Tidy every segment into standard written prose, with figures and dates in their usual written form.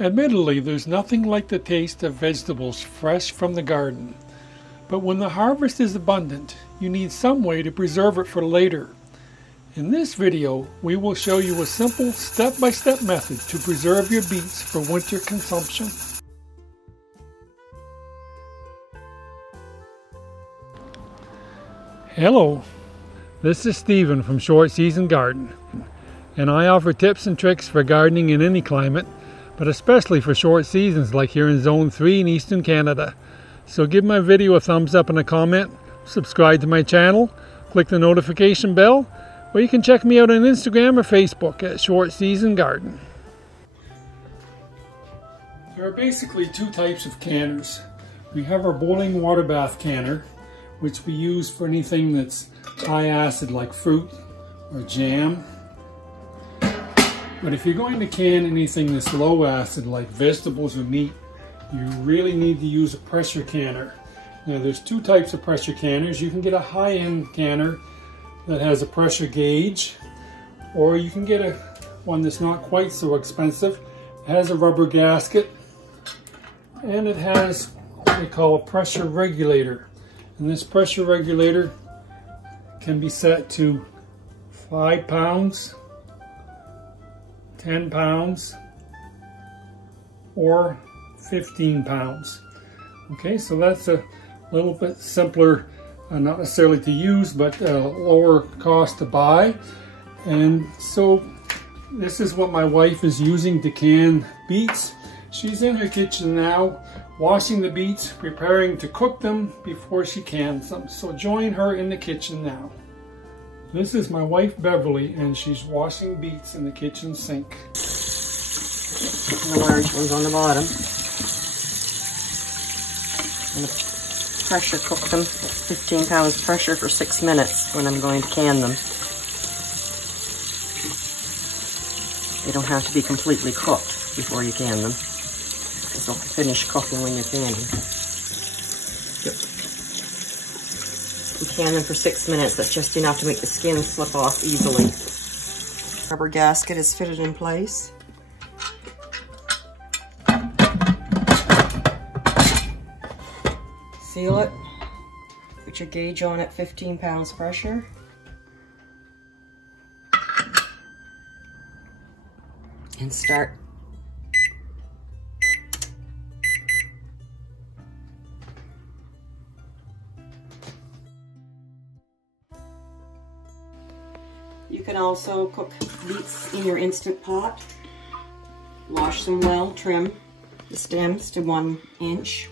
Admittedly, there's nothing like the taste of vegetables fresh from the garden. But when the harvest is abundant, you need some way to preserve it for later. In this video, we will show you a simple step-by-step method to preserve your beets for winter consumption. Hello, this is Stephen from Short Season Garden, and I offer tips and tricks for gardening in any climate, but especially for short seasons like here in Zone 3 in Eastern Canada. So give my video a thumbs up and a comment, subscribe to my channel, click the notification bell, or you can check me out on Instagram or Facebook at Short Season Garden. There are basically two types of canners. We have our boiling water bath canner, which we use for anything that's high acid like fruit or jam. But if you're going to can anything that's low acid like vegetables or meat, you really need to use a pressure canner. Now there's two types of pressure canners. You can get a high-end canner that has a pressure gauge, or you can get one that's not quite so expensive. It has a rubber gasket, and it has what they call a pressure regulator. And this pressure regulator can be set to 5 pounds, 10 pounds, or 15 pounds. Okay, so that's a little bit simpler, not necessarily to use, but lower cost to buy. And so this is what my wife is using to can beets. She's in her kitchen now, washing the beets, preparing to cook them before she cans them. So join her in the kitchen now. This is my wife Beverly, and she's washing beets in the kitchen sink. The large ones on the bottom. I'm going to pressure cook them, 15 pounds pressure for 6 minutes when I'm going to can them. They don't have to be completely cooked before you can them, because they'll finish cooking when you're canning. Yep. You can them for 6 minutes. That's just enough to make the skin slip off easily. Rubber gasket is fitted in place. Seal it. Put your gauge on at 15 pounds pressure. And start. You can also cook beets in your Instant Pot. Wash them well, trim the stems to 1 inch.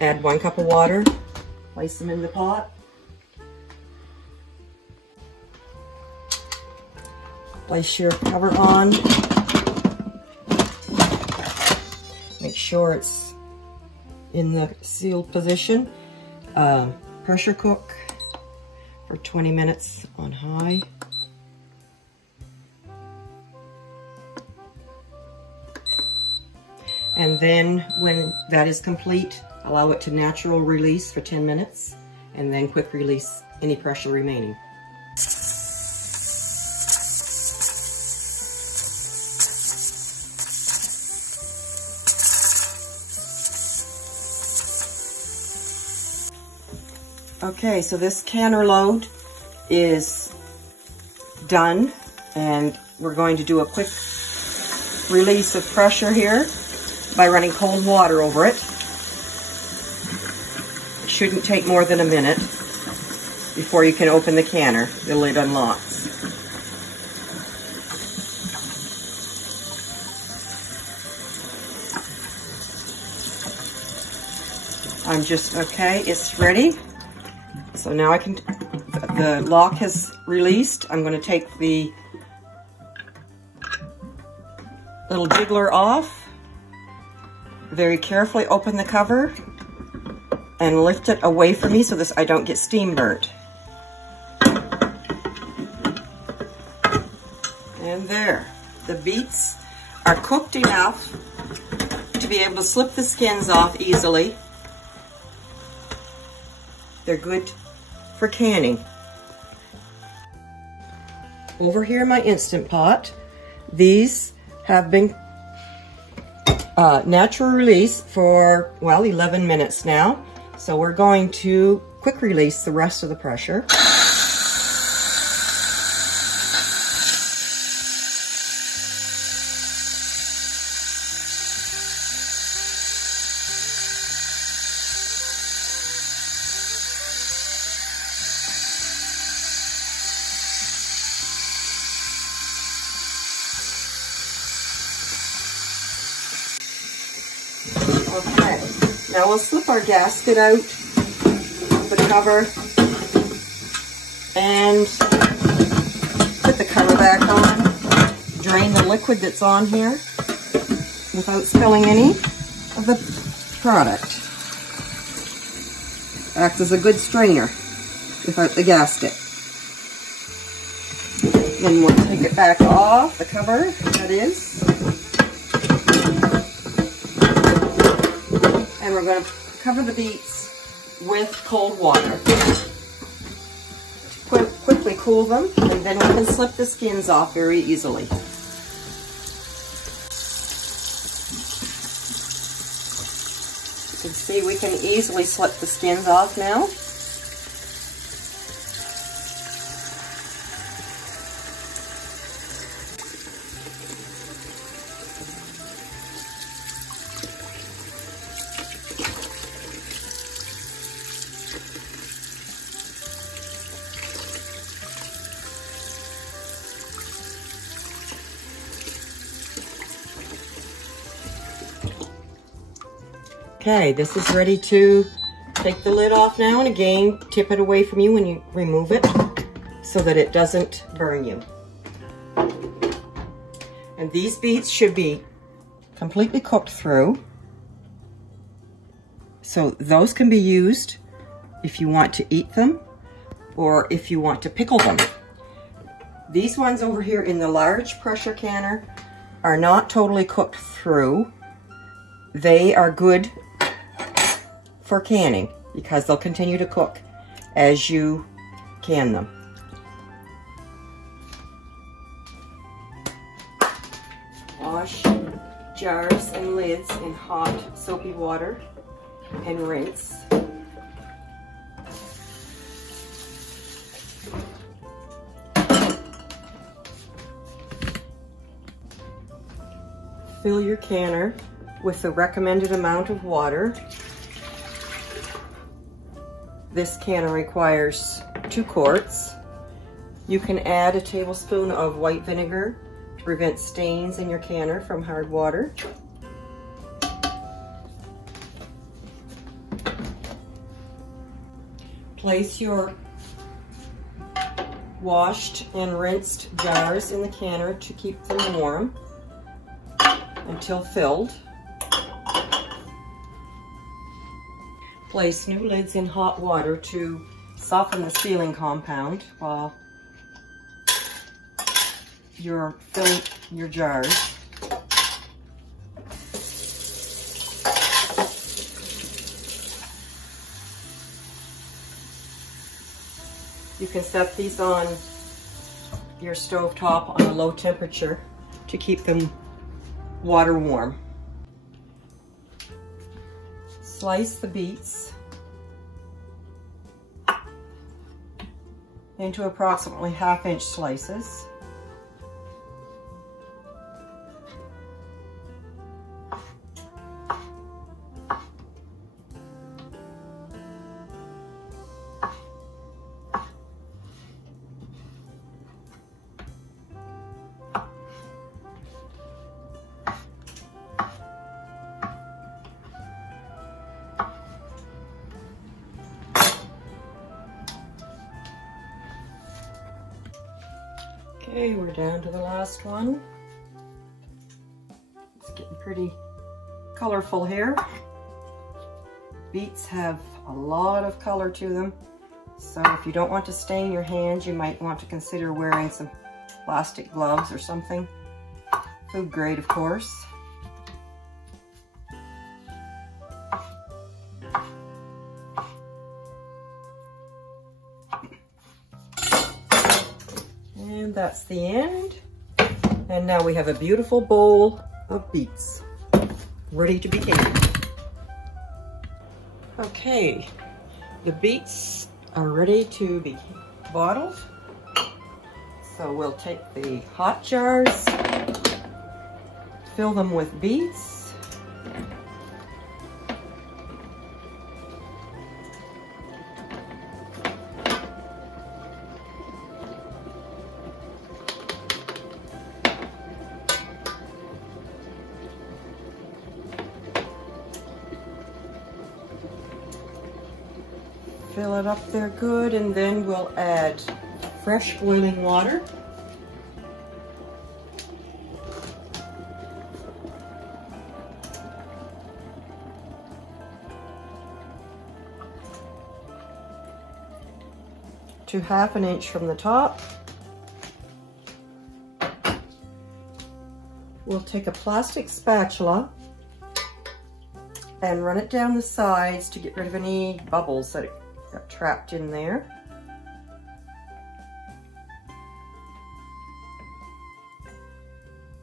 Add 1 cup of water, place them in the pot. Place your cover on. Make sure it's in the sealed position. Pressure cook for 20 minutes on high. And then when that is complete, allow it to natural release for 10 minutes, and then quick release any pressure remaining. Okay, so this canner load is done, and we're going to do a quick release of pressure here by running cold water over it. It shouldn't take more than a minute before you can open the canner. The lid unlocks. Okay, it's ready. So now the lock has released. I'm going to take the little jiggler off. Very carefully open the cover and lift it away from me so I don't get steam burnt. And there, the beets are cooked enough to be able to slip the skins off easily. They're good for canning. Over here in my Instant Pot, these have been natural release for, well, 11 minutes now. So we're going to quick release the rest of the pressure. Okay, now we'll slip our gasket out of the cover and put the cover back on. Drain the liquid that's on here without spilling any of the product. Acts as a good strainer without the gasket. Then we'll take it back off the cover, that is. And we're going to cover the beets with cold water to quickly cool them, and then we can slip the skins off very easily. You can see we can easily slip the skins off now. Okay, this is ready to take the lid off now, and again, tip it away from you when you remove it so that it doesn't burn you. And these beets should be completely cooked through. So those can be used if you want to eat them or if you want to pickle them. These ones over here in the large pressure canner are not totally cooked through. They are good for canning because they'll continue to cook as you can them. Wash jars and lids in hot soapy water and rinse. Fill your canner with the recommended amount of water. This canner requires 2 quarts. You can add a tablespoon of white vinegar to prevent stains in your canner from hard water. Place your washed and rinsed jars in the canner to keep them warm until filled. Place new lids in hot water to soften the sealing compound while you're filling your jars. You can set these on your stove top on a low temperature to keep them water warm. Slice the beets into approximately 1/2-inch slices. Okay, we're down to the last one. It's getting pretty colorful here. Beets have a lot of color to them, so if you don't want to stain your hands, you might want to consider wearing some plastic gloves or something. Food grade, of course. And that's the end. And now we have a beautiful bowl of beets. ready to be canned. Okay, the beets are ready to be bottled. So we'll take the hot jars, fill them with beets. Fill it up there good, and then we'll add fresh boiling water. To 1/2 inch from the top. We'll take a plastic spatula and run it down the sides to get rid of any bubbles that got trapped in there.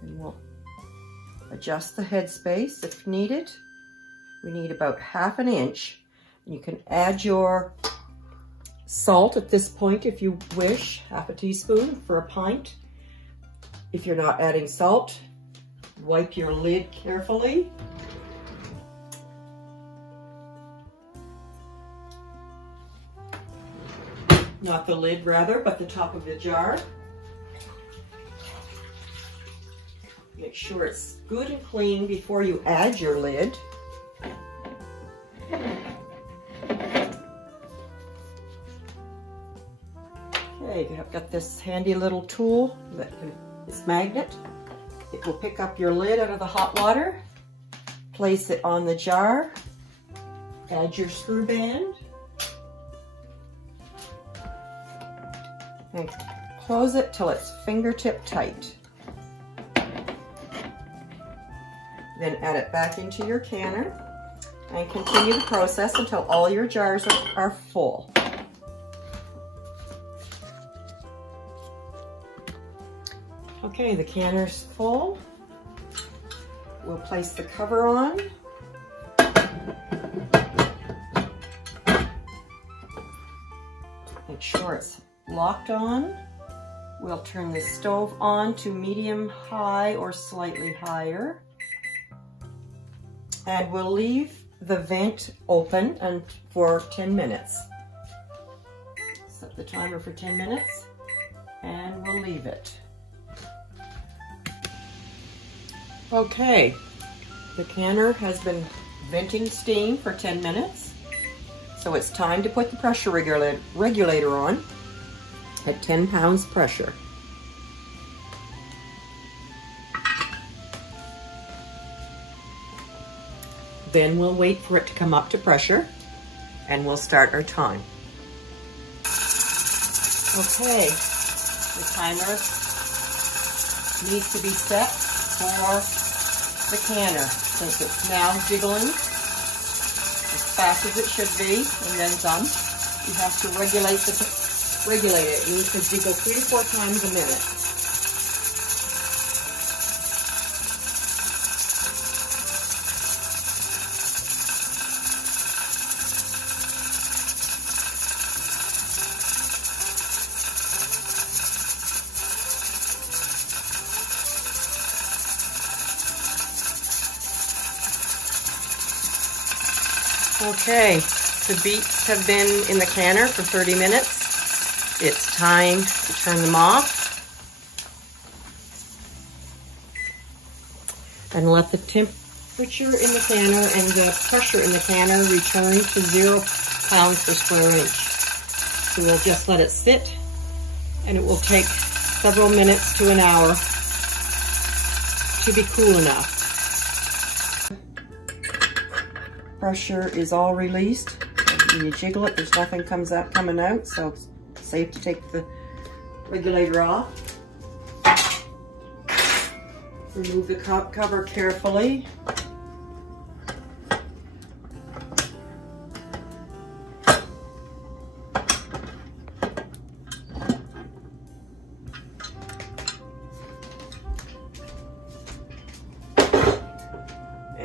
And we'll adjust the headspace if needed. We need about 1/2 inch. You can add your salt at this point if you wish, 1/2 teaspoon for a pint. If you're not adding salt, wipe your lid carefully. Not the lid rather, but the top of the jar. Make sure it's good and clean before you add your lid. Okay, I've got this handy little tool that is magnet. It will pick up your lid out of the hot water, place it on the jar, add your screw band, and close it till it's fingertip tight. Then add it back into your canner and continue the process until all your jars are full. Okay, the canner's full. We'll place the cover on. Make sure it's locked on. We'll turn the stove on to medium high or slightly higher. And we'll leave the vent open for 10 minutes. Set the timer for 10 minutes and we'll leave it. Okay, the canner has been venting steam for 10 minutes. So it's time to put the pressure regulator on at 10 pounds pressure. Then we'll wait for it to come up to pressure and we'll start our time. Okay, the timer needs to be set for the canner since it's now jiggling as fast as it should be and then some. You have to regulate it. It needs to jiggle 3 to 4 times a minute. Okay, the beets have been in the canner for 30 minutes. It's time to turn them off and let the temperature in the canner and the pressure in the canner return to 0 pounds per square inch. So we'll just let it sit and it will take several minutes to an hour to be cool enough. Pressure is all released. When you jiggle it, there's nothing coming out, so it's safe to take the regulator off. Remove the cover carefully.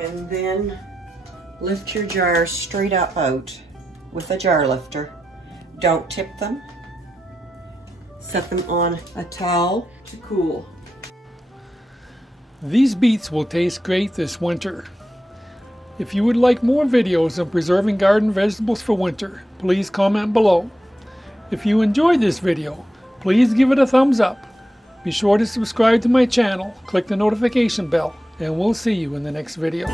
And then lift your jar straight up out with a jar lifter. Don't tip them. Set them on a towel to cool. These beets will taste great this winter. If you would like more videos of preserving garden vegetables for winter, please comment below. If you enjoyed this video, please give it a thumbs up. Be sure to subscribe to my channel, click the notification bell, and we'll see you in the next video.